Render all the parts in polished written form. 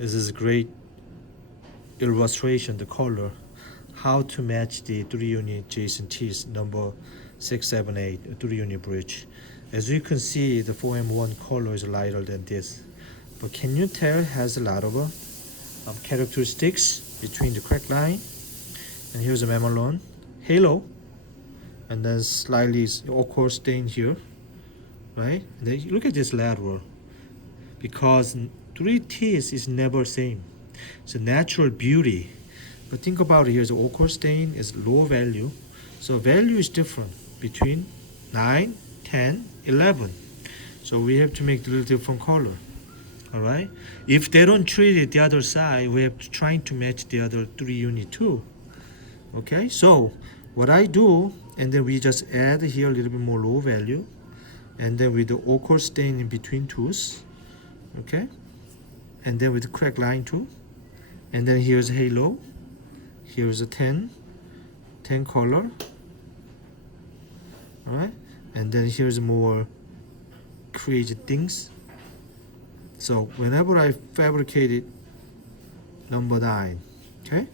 This is great illustration, the color, how to match the 3-unit Jason T's number 678 3-unit bridge. As you can see, the 4M1 color is lighter than this, but can you tell it has a lot of characteristics between the crack line, and here's a mamelon halo, and then slightly ochre stain here, right? And then look at this lateral, because 3T's is never same. It's a natural beauty. But think about it, here's the ochre stain is low value. So value is different between 9, 10, 11. So we have to make a little different color. Alright? If they don't treat it the other side, we have to try to match the other 3-unit too. Okay? So what I do, and then we just add here a little bit more low value. And then with the ochre stain in between twos. Okay? And then with the crack line too. And then here's halo. Here's a 10 color. Alright? And then here's more crazy things. So whenever I fabricated number 9, okay?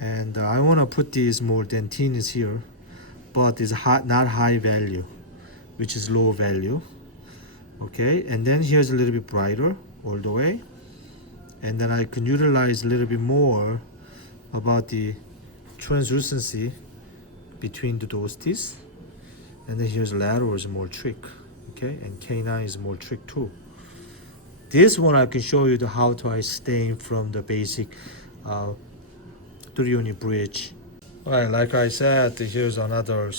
And I want to put these more dentiness here, but it's not high value, which is low value. Okay? And then here's a little bit brighter all the way. And then I can utilize a little bit more about the translucency between those teeth. And then here's lateral is more trick, okay? And K9 is more trick too. This one I can show you how to I stain from the basic 3-unit bridge. Alright, like I said, here's another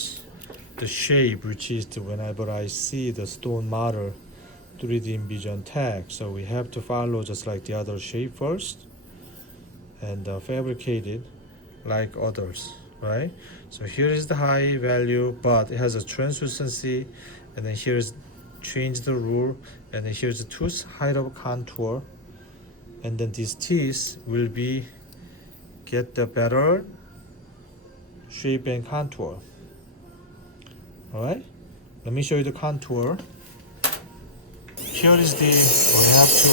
the shape, which is whenever I see the stone model 3D Envision tag. So we have to follow just like the other shape first and fabricate it like others, right? So here is the high value, but it has a translucency, and then here's change the rule, and then here's the tooth height of contour, and then these teeth will be get the better shape and contour. All right, let me show you the contour. Here is the, we have to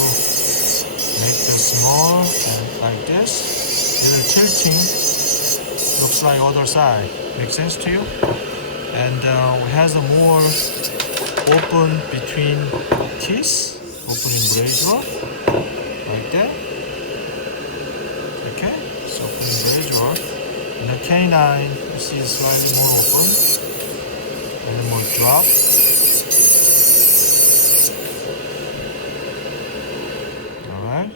make the small and like this, little tilting, looks like other side. Make sense to you? And it has a more open between teeth, opening braidure, like that. Okay, so opening braidure. And the canine, you see is slightly more open, and more drop. Alright,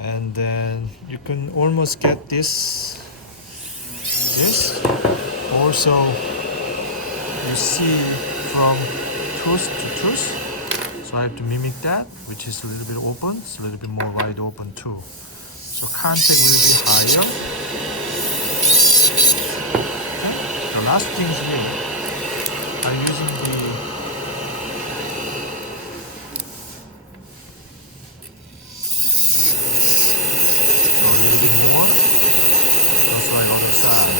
and then you can almost get this. Also, you see from tooth to tooth, so I have to mimic that, which is a little bit open. It's a little bit more wide open too. So contact will be higher. Okay. The last thing here, I'm using the a little bit more, just like other side.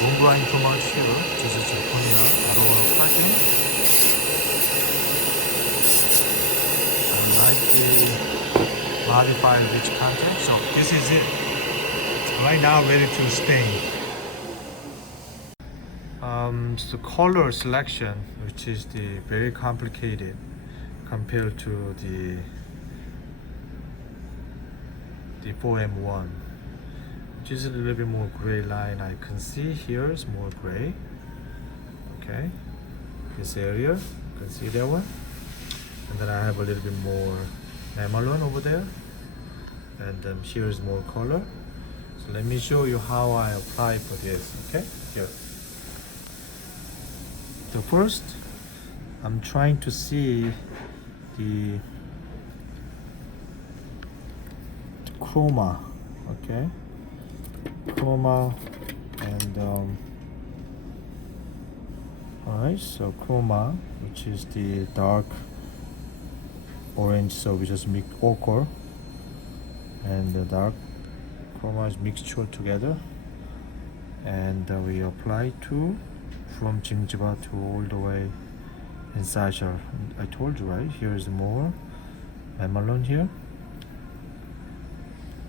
Don't grind too much here. This is zirconia. I don't want to cracking. I like the modified rich content. So this is it. Right now ready to stain. So color selection, which is the very complicated compared to the 4M1. Which is a little bit more gray line. I can see here is more gray. Okay, this area, you can see that one. And then I have a little bit more mamelon over there. And here is more color. So let me show you how I apply for this. Okay, here. So first, I'm trying to see the chroma. Okay. Chroma and alright, so chroma, which is the dark orange, so we just mix ochre and the dark chroma is mixture together, and we apply to from gingiva to all the way incisor. I told you, right? Here's more mamelon here.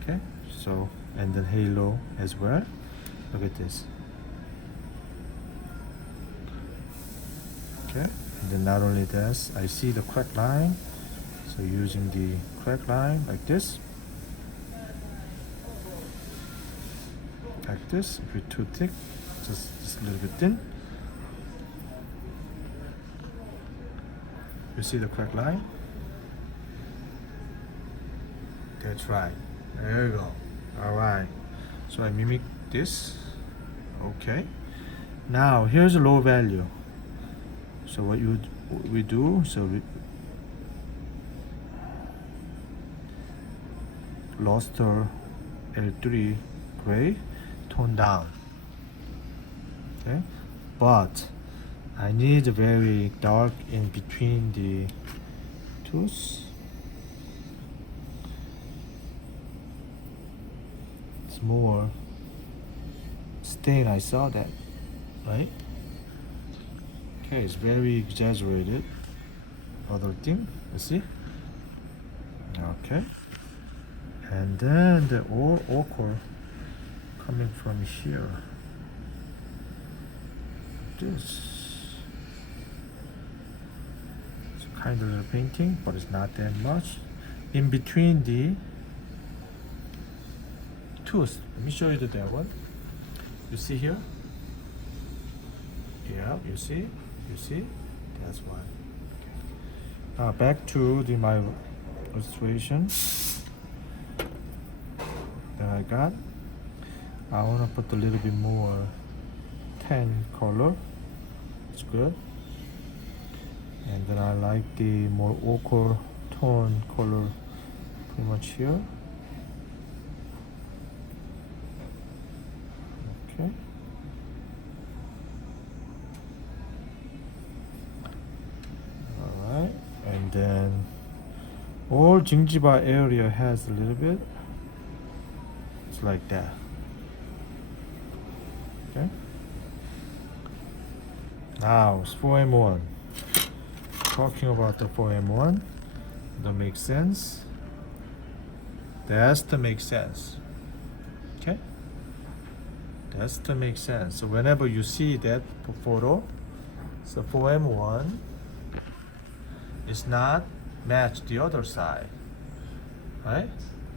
Okay, so and then halo as well. Look at this. Okay, and then not only this, I see the crack line. So using the crack line like this. Like this, if it's too thick, just a little bit thin. You see the crack line? That's right. There you go. Alright. So I mimic this. Okay. Now here's a low value. So what we do, so we luster L3 gray, tone down. Okay. But I need very dark in between the tooth. It's more stain, I saw that, right? Okay, it's very exaggerated. Other thing, you see? Okay. And then the ochre coming from here. This. It's kind of a painting, but it's not that much. In between the tooth. Let me show you that one. You see here? Yeah, you see? You see? That's one. Okay. Now back to my illustration that I got. I want to put a little bit more tan color. It's good. And then I like the more ochre tone color pretty much here. Okay. Alright. And then all gingiva area has a little bit. It's like that. Okay. Now it's 4M1. Talking about the 4M1, that makes sense. That's to make sense. Okay? That's to make sense. So whenever you see that photo, so 4M1 is not match the other side. Right?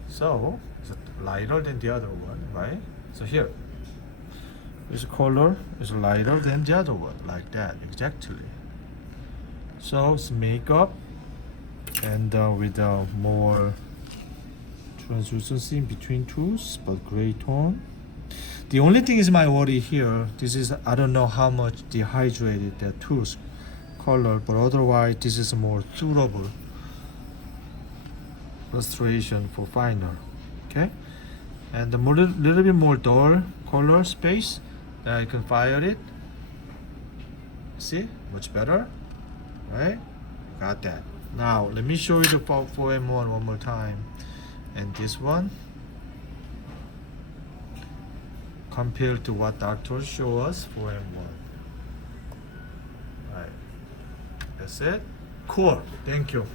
So it's lighter than the other one, right? So here, this color is lighter than the other one, like that, exactly. So it's makeup and with more translucency in between tools, but gray tone. The only thing is my worry here, this is, I don't know how much dehydrated that tooth color, but otherwise this is more suitable illustration for finer. Okay? And the little bit more dull color space, then I can fire it. See? Much better. Right? Got that. Now let me show you the 4M1 one more time. And this one, compared to what doctors show us, 4M1. Right. That's it. Cool. Thank you.